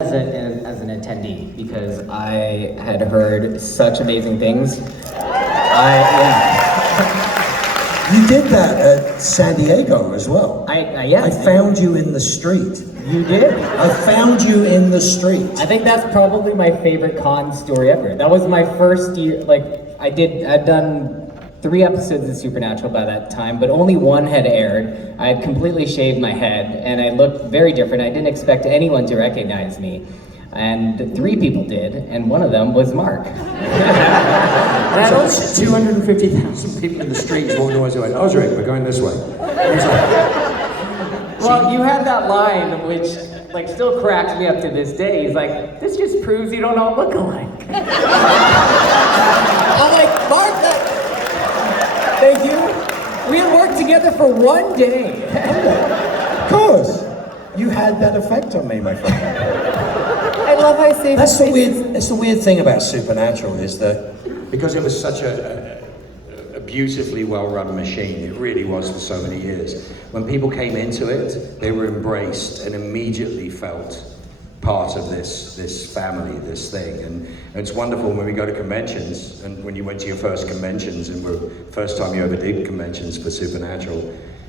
as an attendee because I had heard such amazing things. You did that at San Diego as well. Yeah. I found you in the street. You did? I found you in the street. I think that's probably my favorite con story ever. That was my first year, I'd done 3 episodes of Supernatural by that time, but only 1 had aired. I had completely shaved my head, and I looked very different. I didn't expect anyone to recognize me. And 3 people did, and one of them was Mark. That was 250,000 people in the streets walking away saying, "Oh, Rick, we're going this way." Well, you had that line, which still cracks me up to this day. He's like, "This just proves you don't all look alike." I'm like, Mark, thank you. We had worked together for 1 day. Of course. You had that effect on me, my friend. I love how safe. That's the weird thing about Supernatural is that Because it was such a beautifully well-run machine, it really was for so many years. When people came into it, they were embraced and immediately felt part of this family, this thing. And it's wonderful when we go to conventions, and when you went to your first conventions, and first time you ever did conventions for Supernatural,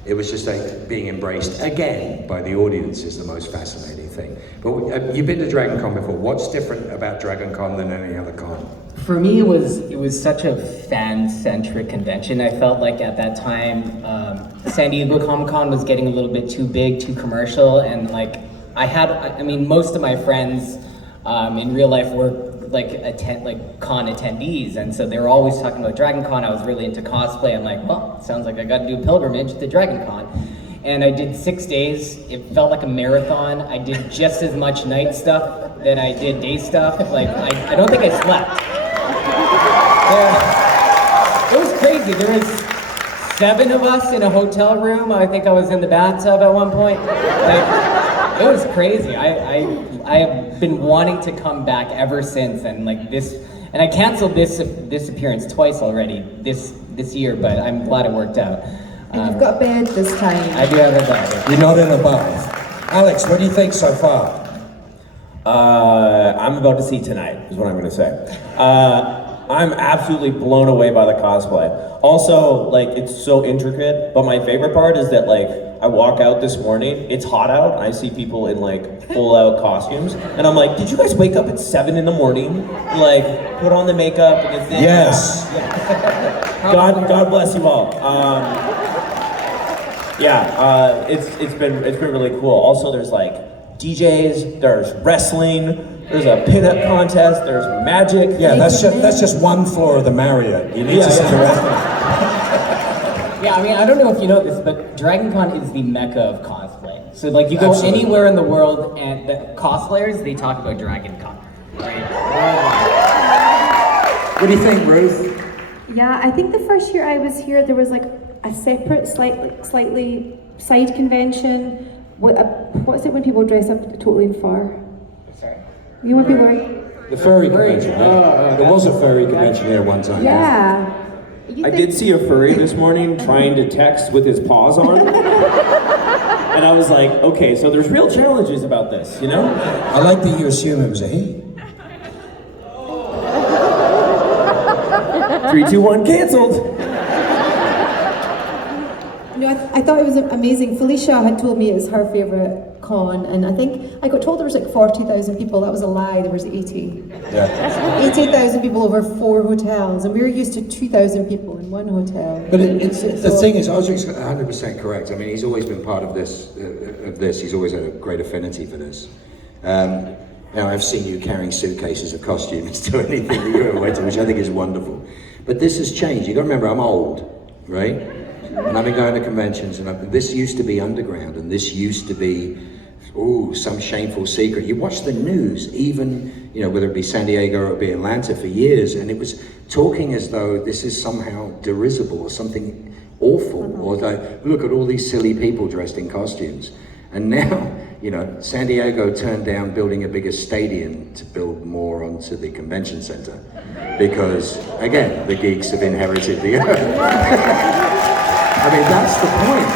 it was just like being embraced again by the audience is the most fascinating thing. But you've been to DragonCon before. What's different about DragonCon than any other con? For me, it was such a fan-centric convention. I felt like at that time, San Diego Comic-Con was getting a little bit too big, too commercial, and most of my friends in real life were con attendees, and so they were always talking about DragonCon. I was really into cosplay. I'm like, well, sounds like I got to do a pilgrimage to DragonCon. And I did 6 days. It felt like a marathon. I did just as much night stuff than I did day stuff. I don't think I slept. It was crazy. There was 7 of us in a hotel room. I think I was in the bathtub at one point. It was crazy. I have been wanting to come back ever since, and I canceled this appearance twice already this year, but I'm glad it worked out. And you've got a bed this time. I do have a bed. you're not in a bath. Alex, what do you think so far? I'm about to see tonight, is what I'm going to say. I'm absolutely blown away by the cosplay. Also, it's so intricate, but my favorite part is that, I walk out this morning, it's hot out, and I see people in, full-out costumes, and I'm like, did you guys wake up at 7 in the morning? Put on the makeup and the thing? Yes. God bless you all. It's been really cool. Also, there's DJs, there's wrestling, there's a pinup contest, there's magic. Yeah, that's just one floor of the Marriott. You need to see the rest. Yeah, I don't know if you know this, but DragonCon is the mecca of cosplay. So you go Absolutely. anywhere in the world, and the cosplayers, they talk about DragonCon. Right? What do you think, Ruth? Yeah, I think the first year I was here, there was a separate, slightly side convention. What's it when people dress up totally in fur? Sorry? You know when people wear? The furry convention. Right? There was a furry convention here one time. Yeah. I did see a furry this morning trying to text with his paws on. And I was like, okay, so there's real challenges about this, you know? I like that you assume it was a he. 3, 2, 1, canceled. I thought it was amazing. Felicia had told me it's her favourite con, and I think I got told there was 40,000 people. That was a lie. There was 80. Yeah. 80,000 people over 4 hotels, and we were used to 2,000 people in one hotel. But the thing is, Osric's 100% correct. He's always been part of this. He's always had a great affinity for this. Now, I've seen you carrying suitcases of costumes to anything that you ever went to, which I think is wonderful. But this has changed. You got to remember, I'm old, right? And I've been going to conventions, and this used to be underground, and this used to be, some shameful secret. You watch the news, even, whether it be San Diego or it be Atlanta for years, and it was talking as though this is somehow derisible or something awful, or look at all these silly people dressed in costumes. And now, San Diego turned down building a bigger stadium to build more onto the convention center, because, again, the geeks have inherited the earth. That's the point,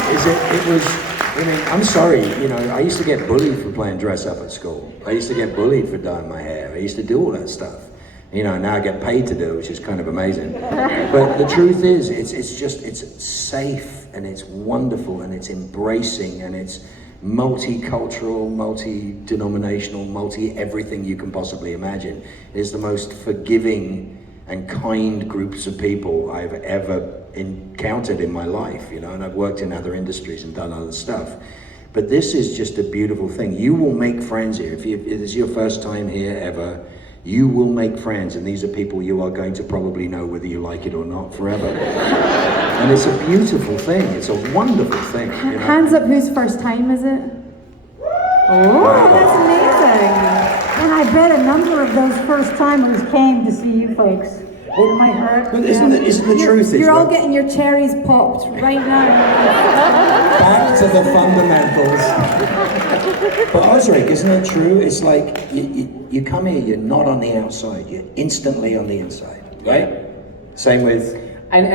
it was I mean, I'm sorry, you know, I used to get bullied for playing dress up at school. I used to get bullied for dyeing my hair. I used to do all that stuff. You know, now I get paid to do, which is kind of amazing. But the truth is, it's safe and it's wonderful and it's embracing and it's multicultural, multi-denominational, multi-everything you can possibly imagine. It's the most forgiving and kind groups of people I've ever encountered in my life, you know, and I've worked in other industries and done other stuff. But this is just a beautiful thing. You will make friends here. If it is your first time here ever, you will make friends, and these are people you are going to probably know whether you like it or not forever. And it's a beautiful thing. It's a wonderful thing. You know? Hands up, whose first time is it? Oh, that's amazing. And I bet a number of those first timers came to see you folks. It might hurt. But isn't the truth? You're all getting your cherries popped right now. Back to the fundamentals. But Osric, isn't it true? It's like you come here, you're not on the outside, you're instantly on the inside, right? Same with... And